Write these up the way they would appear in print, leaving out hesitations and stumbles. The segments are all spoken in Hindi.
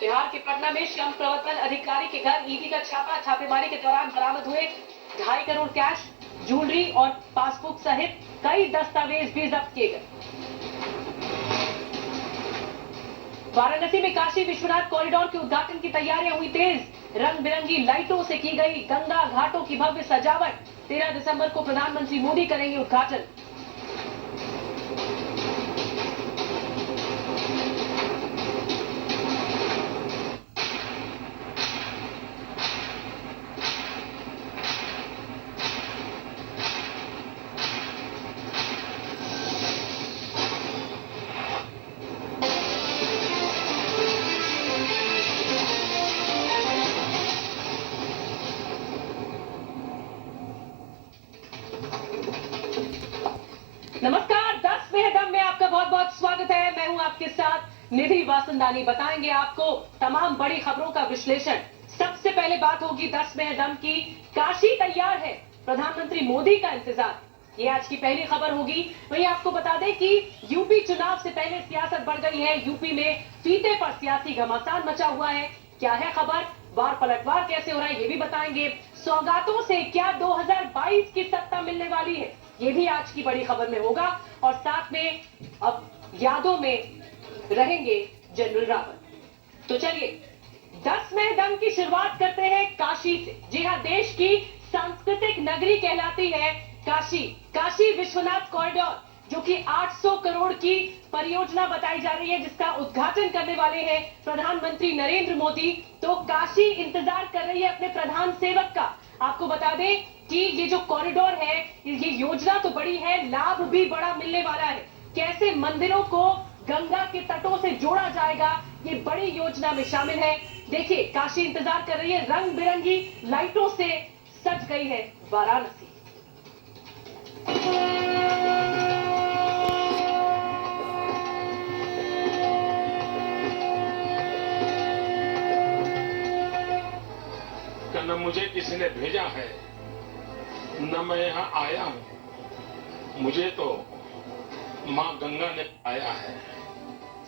बिहार के पटना में श्रम प्रवर्तन अधिकारी के घर ईडी का छापा। छापेमारी के दौरान बरामद हुए 2.5 करोड़ कैश, ज्वेलरी और पासबुक सहित कई दस्तावेज भी जब्त किए गए। वाराणसी में काशी विश्वनाथ कॉरिडोर के उद्घाटन की तैयारियां हुई तेज। रंग बिरंगी लाइटों से की गई गंगा घाटों की भव्य सजावट। 13 दिसंबर को प्रधानमंत्री मोदी करेंगे उद्घाटन। नमस्कार, 10 में है दम में आपका बहुत बहुत स्वागत है। मैं हूं आपके साथ निधि वासंदानी। बताएंगे आपको तमाम बड़ी खबरों का विश्लेषण। सबसे पहले बात होगी 10 में है दम की। काशी तैयार है, प्रधानमंत्री मोदी का इंतजार, ये आज की पहली खबर होगी। वहीं आपको बता दें कि यूपी चुनाव से पहले सियासत बढ़ गई है। यूपी में फीते पर सियासी घमासान मचा हुआ है। क्या है खबर, वार पलटवार कैसे हो रहा है ये भी बताएंगे। सौगातों से क्या 2022 की सत्ता मिलने वाली है, ये भी आज की बड़ी खबर में होगा। और साथ में अब यादों में रहेंगे जनरल रावत। तो चलिए 10 में दम की शुरुआत करते हैं काशी से। जी हाँ, देश की सांस्कृतिक नगरी कहलाती है काशी। काशी विश्वनाथ कॉरिडोर जो कि 800 करोड़ की परियोजना बताई जा रही है, जिसका उद्घाटन करने वाले हैं प्रधानमंत्री नरेंद्र मोदी। तो काशी इंतजार कर रही है अपने प्रधान सेवक का। आपको बता दें कि ये जो कॉरिडोर है, ये योजना तो बड़ी है, लाभ भी बड़ा मिलने वाला है। कैसे मंदिरों को गंगा के तटों से जोड़ा जाएगा, ये बड़ी योजना में शामिल है। देखिए, काशी इंतजार कर रही है, रंग बिरंगी लाइटों से सज गई है वाराणसी। न मुझे किसी ने भेजा है, न मैं यहाँ आया हूँ, मुझे तो माँ गंगा ने आया है।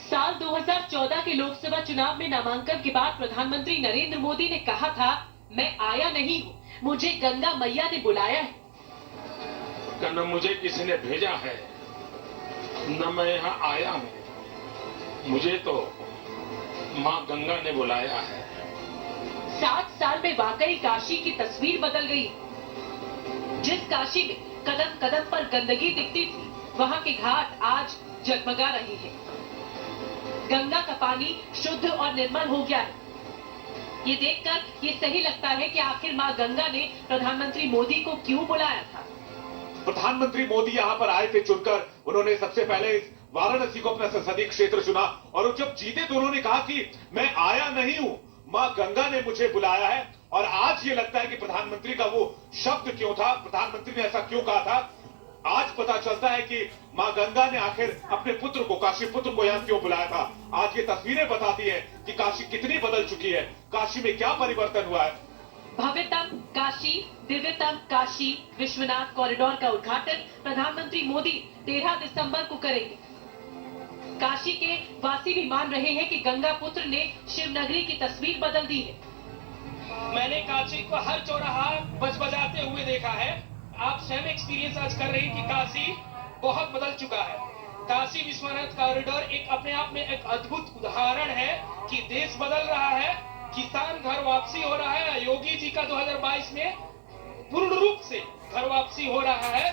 साल 2014 के लोकसभा चुनाव में नामांकन के बाद प्रधानमंत्री नरेंद्र मोदी ने कहा था, मैं आया नहीं हूँ, मुझे गंगा मैया ने बुलाया है। न मुझे किसी ने भेजा है, न मैं यहाँ आया हूँ, मुझे तो माँ गंगा ने बुलाया है। 7 साल में वाकई काशी की तस्वीर बदल गई। जिस काशी में कदम कदम पर गंदगी दिखती थी, वहाँ के घाट आज जगमगा रहे हैं। गंगा का पानी शुद्ध और निर्मल हो गया है। ये देखकर ये सही लगता है कि आखिर माँ गंगा ने प्रधानमंत्री मोदी को क्यों बुलाया था। प्रधानमंत्री मोदी यहाँ पर आए थे चुनकर। उन्होंने सबसे पहले वाराणसी को अपना संसदीय क्षेत्र चुना और जब जीते तो उन्होंने कहा कि मैं आया नहीं हूँ, माँ गंगा ने मुझे बुलाया है। और आज ये लगता है कि प्रधानमंत्री का वो शब्द क्यों था, प्रधानमंत्री ने ऐसा क्यों कहा था, आज पता चलता है कि माँ गंगा ने आखिर अपने पुत्र को, काशी पुत्र को यहाँ क्यों बुलाया था। आज ये तस्वीरें बताती हैं कि काशी कितनी बदल चुकी है, काशी में क्या परिवर्तन हुआ है। भव्यतम काशी, दिव्यतम काशी विश्वनाथ कॉरिडोर का उद्घाटन प्रधानमंत्री मोदी 13 दिसंबर को करेंगे। काशी के वासी भी मान रहे हैं कि गंगा पुत्र ने शिवनगरी की तस्वीर बदल दी है। मैंने काशी को हर चौराहा बजबजाते हुए देखा है। आप स्वयं एक्सपीरियंस आज कर रहे हैं कि काशी बहुत बदल चुका है। काशी विश्वनाथ कॉरिडोर एक अपने आप में एक अद्भुत उदाहरण है कि देश बदल रहा है, किसान घर वापसी हो रहा है। योगी जी का 2022 में पूर्ण रूप से घर वापसी हो रहा है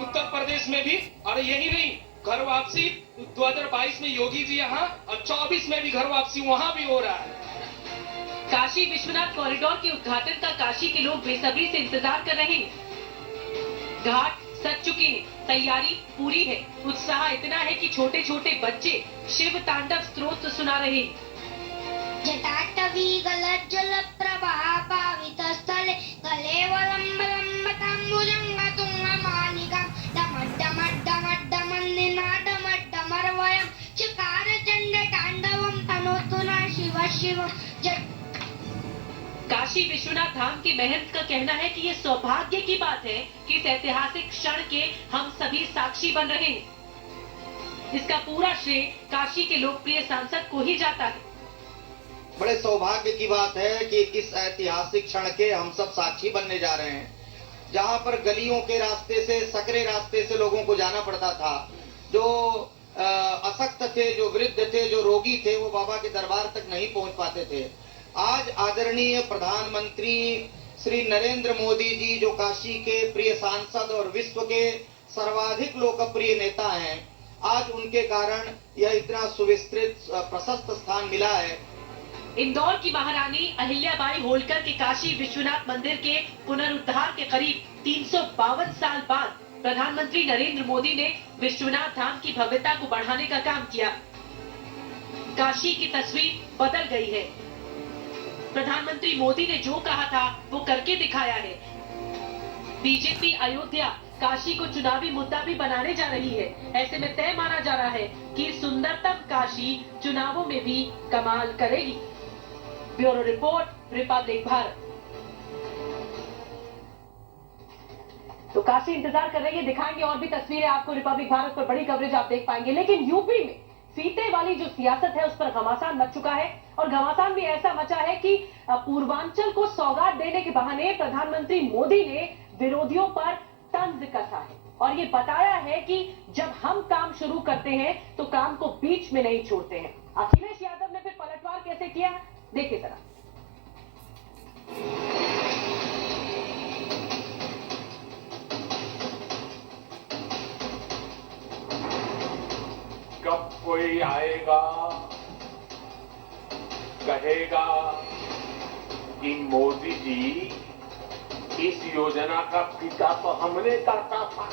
उत्तर प्रदेश में भी। और यही नहीं, घर वापसी 2022 में योगी जी यहाँ और 24 में भी घर वापसी वहाँ भी हो रहा है। काशी विश्वनाथ कॉरिडोर के उद्घाटन का काशी के लोग बेसब्री से इंतजार कर रहे हैं। घाट सज चुके हैं, तैयारी पूरी है। उत्साह इतना है कि छोटे छोटे बच्चे शिव तांडव स्तोत्र सुना रहे हैं। जटाटवी गलज्जल प्रभा पावित स्थले कलेवलंबलंबतं भुजंगतुंगमालिकां डमड्डमड्डमड्डमन्निनादमड्डमर्वयं चकार चंड तांडवं तनोतु नः शिव शिव। काशी विश्वनाथ धाम के महंत का कहना है कि ये सौभाग्य की बात है कि इस ऐतिहासिक क्षण के हम सभी साक्षी बन रहे हैं। इसका पूरा श्रेय काशी के लोकप्रिय सांसद को ही जाता है। बड़े सौभाग्य की बात है कि इस ऐतिहासिक क्षण के हम सब साक्षी बनने जा रहे हैं, जहां पर गलियों के रास्ते से, सकरे रास्ते से लोगों को जाना पड़ता था। जो अशक्त थे, जो वृद्ध थे, जो रोगी थे, वो बाबा के दरबार तक नहीं पहुंच पाते थे। आज आदरणीय प्रधानमंत्री श्री नरेंद्र मोदी जी, जो काशी के प्रिय सांसद और विश्व के सर्वाधिक लोकप्रिय नेता हैं, आज उनके कारण यह इतना सुविस्तृत प्रशस्त स्थान मिला है। इंदौर की महारानी अहिल्याबाई होलकर के काशी विश्वनाथ मंदिर के पुनरुद्धार के करीब 352 साल बाद प्रधानमंत्री नरेंद्र मोदी ने विश्वनाथ धाम की भव्यता को बढ़ाने का काम किया। काशी की तस्वीर बदल गई है। प्रधानमंत्री मोदी ने जो कहा था वो करके दिखाया है। बीजेपी अयोध्या काशी को चुनावी मुद्दा भी बनाने जा रही है। ऐसे में तय माना जा रहा है कि सुंदरतम काशी चुनावों में भी कमाल करेगी। Bureau report, Republic Bharat. तो काशी इंतजार कर रही है, दिखाएंगे और भी तस्वीरें आपको रिपब्लिक भारत पर, बड़ी कवरेज आप देख पाएंगे। लेकिन यूपी में फीते वाली जो सियासत है उस पर घमासान मच चुका है, और घमासान भी ऐसा मचा है कि पूर्वांचल को सौगात देने के बहाने प्रधानमंत्री मोदी ने विरोधियों पर तंज कसा है और ये बताया है कि जब हम काम शुरू करते हैं तो काम को बीच में नहीं छोड़ते हैं। अखिलेश यादव ने फिर पलटवार कैसे किया, देखिए जरा। कब कोई आएगा कहेगा कि मोदी जी इस योजना का पिता तो हमने काटा था,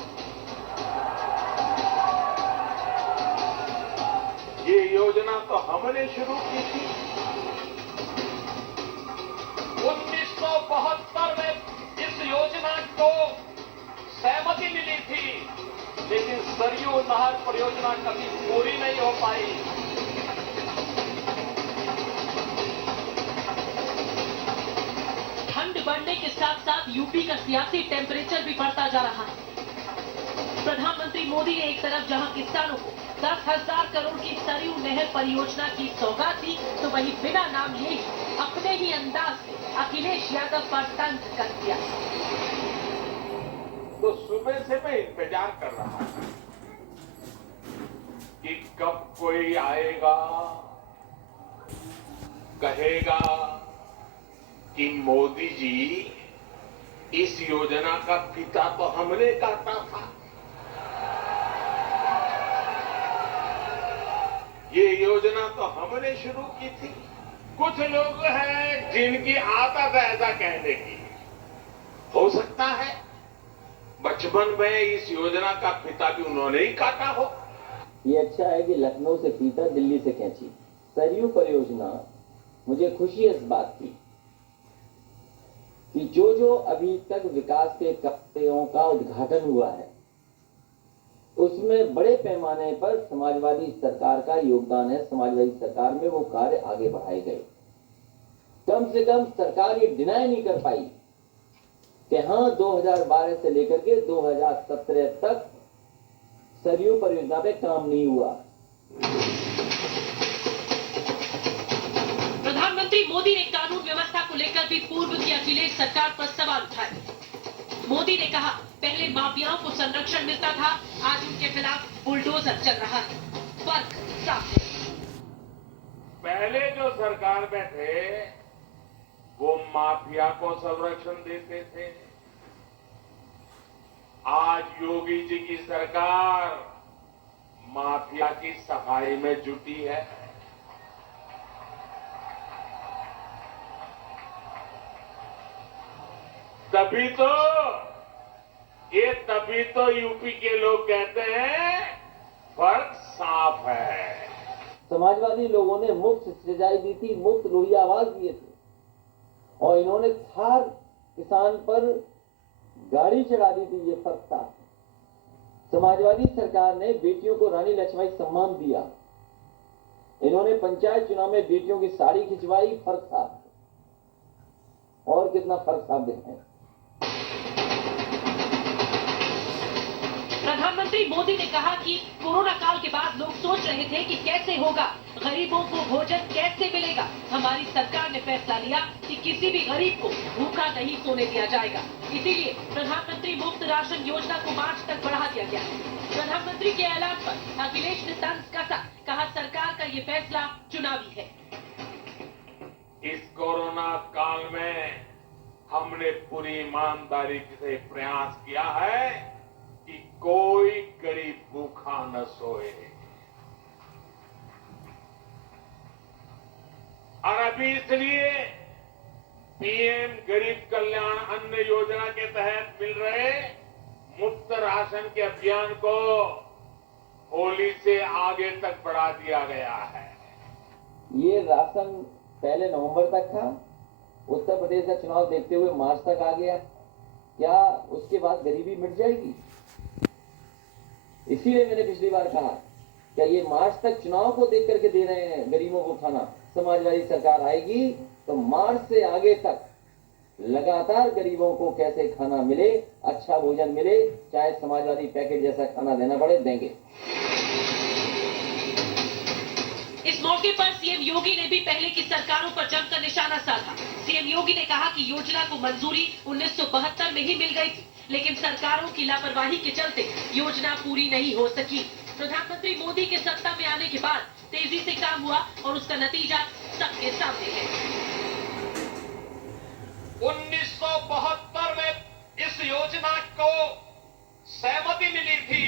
ये योजना तो हमने शुरू की थी। 1972 में इस योजना को सहमति मिली थी, लेकिन सरयू नहर परियोजना कभी पूरी नहीं हो पाई। ठंड बढ़ने के साथ साथ यूपी का सियासी टेम्परेचर भी बढ़ता जा रहा है। प्रधानमंत्री मोदी ने एक तरफ जहां किसानों को 10,000 करोड़ की सरयू नहर परियोजना की सौगात दी, तो वहीं बिना नाम लिए अपने ही अंदाज से अखिलेश यादव पर तंज कर दिया। तो सुबह से मैं इंतजार कर रहा था कि कब कोई आएगा कहेगा कि मोदी जी इस योजना का पिता तो हमने काटा था, ये योजना तो हमने शुरू की थी। कुछ लोग हैं जिनकी आदत है ऐसा कहने की। हो सकता है बचपन में इस योजना का पिता भी उन्होंने ही काटा हो। ये अच्छा है कि लखनऊ से फीता, दिल्ली से कैंची। सरयू परियोजना, मुझे खुशी है इस बात की कि जो अभी तक विकास के कार्यों का उद्घाटन हुआ है उसमें बड़े पैमाने पर समाजवादी सरकार का योगदान है। समाजवादी सरकार में वो कार्य आगे बढ़ाए गए। कम से कम सरकार ये डिनाई नहीं कर पाई कि हाँ 2012 से लेकर के 2017 तक सरयू परियोजना पे काम नहीं हुआ। प्रधानमंत्री मोदी ने कानून व्यवस्था को लेकर भी पूर्व की अखिलेश सरकार पर सवाल उठाए। मोदी ने कहा, पहले माफियाओं को संरक्षण मिलता था, आज उनके खिलाफ बुलडोजर चल रहा है। फर्क साफ है। पहले जो सरकार में थे वो माफिया को संरक्षण देते थे। आज योगी जी की सरकार माफिया की सफाई में जुटी है। तभी तो यूपी के लोग कहते हैं फर्क साफ है। समाजवादी लोगों ने मुफ्त सिंचाई दी थी, मुफ्त लोहिया आवाज दिए थे, और इन्होंने हर किसान पर गाड़ी चढ़ा दी थी। ये फर्क था। समाजवादी सरकार ने बेटियों को रानी लक्ष्मीबाई सम्मान दिया, इन्होंने पंचायत चुनाव में बेटियों की साड़ी खिंचवाई। फर्क था। और कितना फर्क साफ दिखता है। प्रधानमंत्री मोदी ने कहा कि कोरोना काल के बाद लोग सोच रहे थे कि कैसे होगा, गरीबों को भोजन कैसे मिलेगा। हमारी सरकार फैसला लिया कि किसी भी गरीब को भूखा नहीं सोने दिया जाएगा। इसीलिए प्रधानमंत्री मुफ्त राशन योजना को मार्च तक बढ़ा दिया गया है। प्रधानमंत्री के ऐलान पर अखिलेश ने तंज कसा, कहा सरकार का ये फैसला चुनावी है। इस कोरोना काल में हमने पूरी ईमानदारी से प्रयास किया है कि कोई गरीब भूखा न सोए। और अभी इसलिए पीएम गरीब कल्याण अन्न योजना के तहत मिल रहे मुफ्त राशन के अभियान को होली से आगे तक बढ़ा दिया गया है। ये राशन पहले नवंबर तक था, उत्तर प्रदेश का चुनाव देखते हुए मार्च तक आ गया। क्या उसके बाद गरीबी मिट जाएगी? इसीलिए मैंने पिछली बार कहा क्या ये मार्च तक चुनाव को देख करके दे रहे हैं गरीबों को खाना। समाजवादी सरकार आएगी तो मार्च से आगे तक लगातार गरीबों को कैसे खाना मिले, अच्छा भोजन मिले, चाहे समाजवादी पैकेट जैसा खाना देना पड़े, देंगे। इस मौके पर सीएम योगी ने भी पहले की सरकारों पर जमकर निशाना साधा। सीएम योगी ने कहा कि योजना को मंजूरी 1972 में ही मिल गई थी, लेकिन सरकारों की लापरवाही के चलते योजना पूरी नहीं हो सकी। प्रधानमंत्री मोदी के सत्ता में आने के बाद तेजी से काम हुआ और उसका नतीजा सबके सामने है। 1972 में इस योजना को सहमति मिली थी,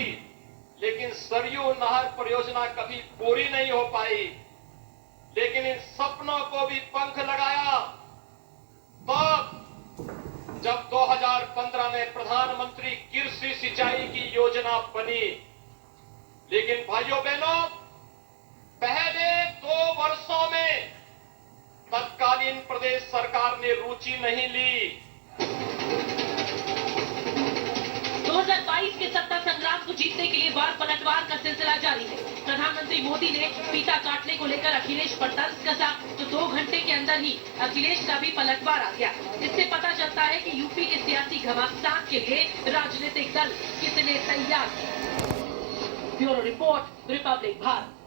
लेकिन सरयू नहर परियोजना कभी पूरी नहीं हो पाई। लेकिन इन सपनों को भी पंख लगाया तब जब 2015 में प्रधानमंत्री कृषि सिंचाई की योजना बनी। लेकिन भाइयों बहनों, पहले 2 वर्षों में तत्कालीन प्रदेश सरकार ने रुचि नहीं ली। 2022 के सत्ता संग्राम को जीतने के लिए बार पलटवार का सिलसिला जारी है। प्रधानमंत्री मोदी ने फीता काटने को लेकर अखिलेश पर तंज कसा तो 2 घंटे के अंदर ही अखिलेश का भी पलटवार आ गया। इससे पता चलता है कि यूपी के सियासी घमासान के लिए राजनीतिक दल कितने तैयार हैं। Bureau report, Republic Bharat.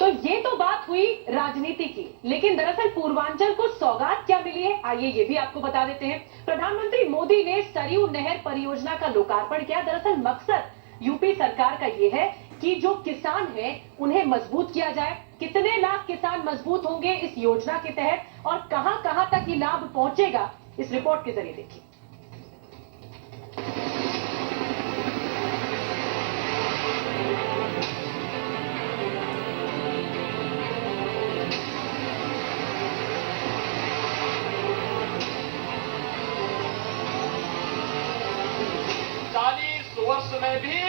तो ये तो बात हुई राजनीति की, लेकिन दरअसल पूर्वांचल को सौगात क्या मिली है, आइए ये भी आपको बता देते हैं। प्रधानमंत्री मोदी ने सरयू नहर परियोजना का लोकार्पण किया। दरअसल मकसद यूपी सरकार का ये है कि जो किसान हैं उन्हें मजबूत किया जाए। कितने लाख किसान मजबूत होंगे इस योजना के तहत और कहां-कहां तक ये लाभ पहुंचेगा, इस रिपोर्ट के जरिए देखिए। में भी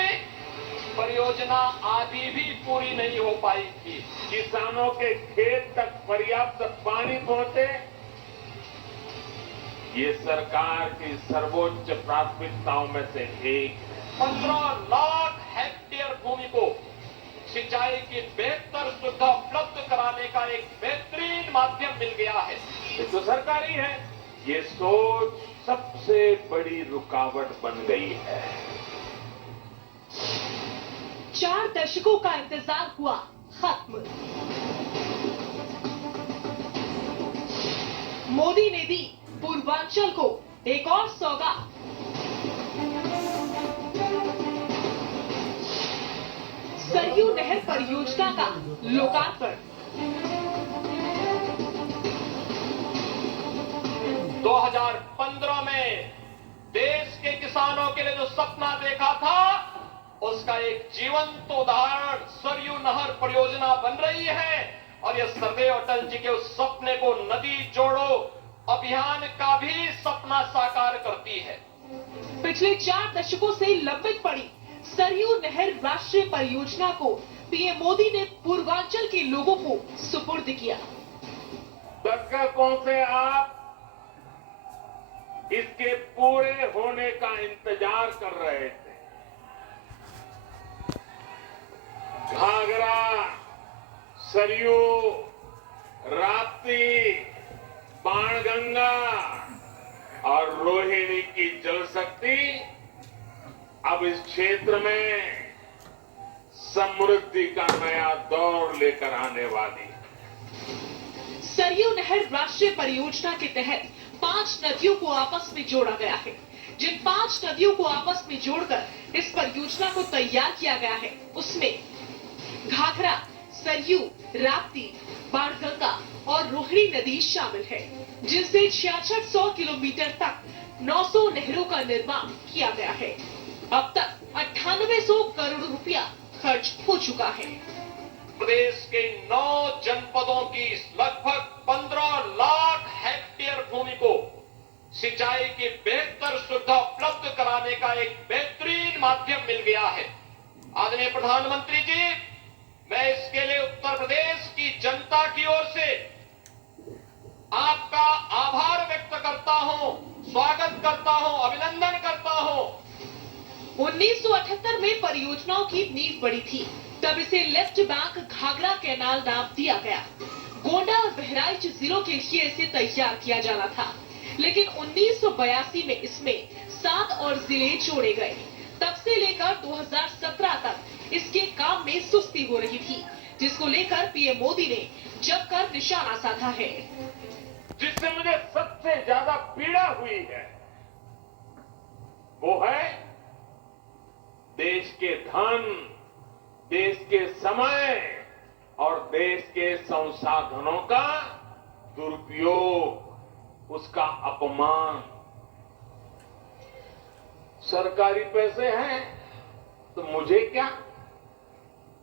परियोजना आधी भी पूरी नहीं हो पाई थी। किसानों के खेत तक पर्याप्त पानी पहुंचे, ये सरकार की सर्वोच्च प्राथमिकताओं में से एक है। 15 लाख हेक्टेयर भूमि को सिंचाई की बेहतर सुविधा उपलब्ध कराने का एक बेहतरीन माध्यम मिल गया है। ये तो सरकारी है, ये सोच सबसे बड़ी रुकावट बन गई है। 4 दशकों का इंतजार हुआ खत्म। मोदी ने दी पूर्वांचल को एक और सौगात। सरयू नहर परियोजना का लोकार्पण। 2015 में देश के किसानों के लिए जो सपना देखा था, उसका एक जीवंत उदाहरण सरयू नहर परियोजना बन रही है। और यह सरदेव अटल जी के उस सपने को नदी जोड़ो अभियान का भी सपना साकार करती है। पिछले 4 दशकों से लंबित पड़ी सरयू नहर राष्ट्रीय परियोजना को पीएम मोदी ने पूर्वांचल के लोगों को सुपुर्द किया। दशकों से आप इसके पूरे होने का इंतजार कर रहे थे। घाघरा, सरयू, राप्ती, बाणगंगा और रोहिणी की जल शक्ति अब इस क्षेत्र में समृद्धि का नया दौर लेकर आने वाली है। सरयू नहर राष्ट्रीय परियोजना के तहत 5 नदियों को आपस में जोड़ा गया है। जिन 5 नदियों को आपस में जोड़कर इस परियोजना को तैयार किया गया है, उसमें घाघरा, सरयू, राप्ती, बाणगंगा और रोहिणी नदी शामिल है, जिनसे 6600 किलोमीटर तक 900 नहरों का निर्माण किया गया है। अब तक 9800 करोड़ रुपया खर्च हो चुका है। प्रदेश के 9 जनपदों की लगभग 15 लाख हेक्टेयर भूमि को सिंचाई की बेहतर सुविधा उपलब्ध कराने का एक बेहतरीन माध्यम मिल गया है। आदरणीय प्रधानमंत्री जी, मैं इसके लिए उत्तर प्रदेश की जनता की ओर से आपका आभार व्यक्त करता हूं, स्वागत करता हूं, अभिनंदन करता हूं। 1978 में परियोजनाओं की नींव पड़ी थी, तब इसे लेफ्ट बैंक घाघरा कैनाल नाम दिया गया। गोंडा और बहराइच जिलों के लिए इसे तैयार किया जाना था, लेकिन 1982 में इसमें 7 और जिले जोड़े गए। तब से लेकर 2017 तक इसके काम में सुस्ती हो रही थी, जिसको लेकर पीएम मोदी ने जमकर निशाना साधा है। जिससे मुझे सबसे ज्यादा पीड़ा हुई है वो है देश के धन, देश के समय और देश के संसाधनों का दुरुपयोग, उसका अपमान। सरकारी पैसे हैं तो मुझे क्या,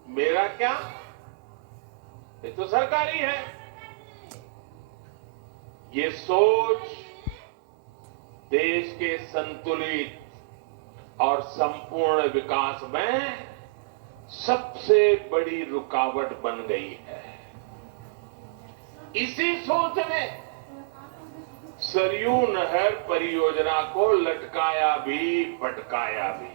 मेरा क्या, ये तो सरकारी है। ये सोच देश के संतुलित और संपूर्ण विकास में सबसे बड़ी रुकावट बन गई है। इसी सोच ने सरयू नहर परियोजना को लटकाया भी भटकाया भी।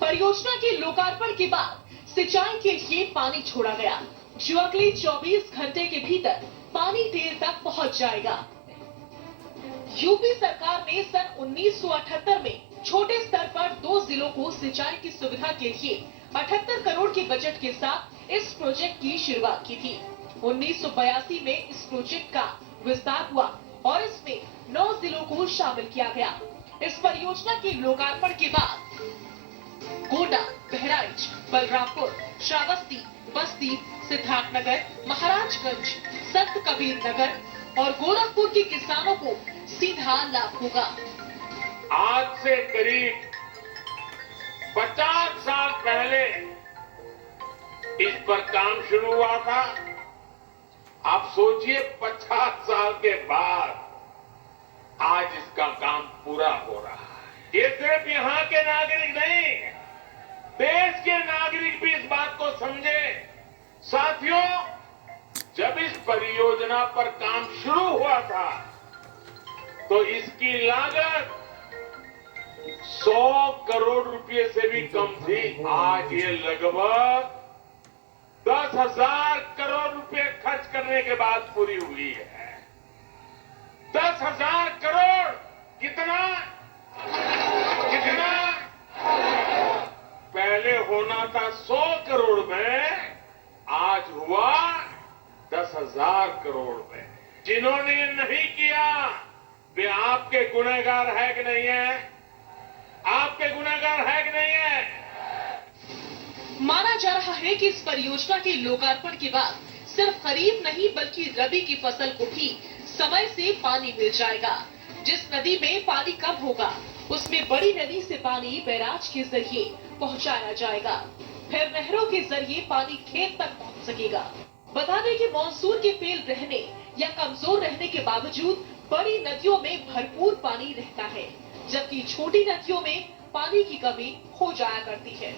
परियोजना के लोकार्पण के बाद सिंचाई के लिए पानी छोड़ा गया, जो अगले 24 घंटे के भीतर पानी ढेर तक पहुंच जाएगा। यूपी सरकार ने सन 1978 में छोटे स्तर पर 2 जिलों को सिंचाई की सुविधा के लिए 78 करोड़ के बजट के साथ इस प्रोजेक्ट की शुरुआत की थी। 1982 में इस प्रोजेक्ट का विस्तार हुआ और इसमें 9 जिलों को शामिल किया गया। इस परियोजना के लोकार्पण के बाद गोंडा, बहराइच, बलरामपुर, श्रावस्ती, बस्ती, सिद्धार्थनगर, महाराजगंज, संत कबीर नगर और गोरखपुर के किसानों को सीधा लाभ होगा। आज से करीब 50 साल पहले इस पर काम शुरू हुआ था। आप सोचिए 50 साल के बाद आज इसका काम पूरा हो रहा है। ये सिर्फ यहाँ के नागरिक नहीं, देश के नागरिक भी इस बात को समझे। साथियों, जब इस परियोजना पर काम शुरू हुआ था तो इसकी लागत 100 करोड़ रुपए से भी कम थी। आज ये लगभग 10,000 करोड़ रुपए खर्च करने के बाद पूरी हुई है। 10,000 करोड़ कितना कितना पहले होना था 100 करोड़ में, आज हुआ 10,000 करोड़ में। जिन्होंने नहीं किया वे आपके गुनहगार है कि नहीं है? आपके गुनहगार है कि नहीं है? माना जा रहा है कि इस परियोजना के लोकार्पण के बाद सिर्फ खरीफ नहीं बल्कि रबी की फसल को भी समय से पानी मिल जाएगा। जिस नदी में पानी कम होगा उसमें बड़ी नदी से पानी बैराज के जरिए पहुंचाया जाएगा, फिर नहरों के जरिए पानी खेत तक पहुंच सकेगा। बता दें कि मानसून के फेल रहने या कमजोर रहने के बावजूद बड़ी नदियों में भरपूर पानी रहता है, जबकि छोटी नदियों में पानी की कमी हो जाया करती है।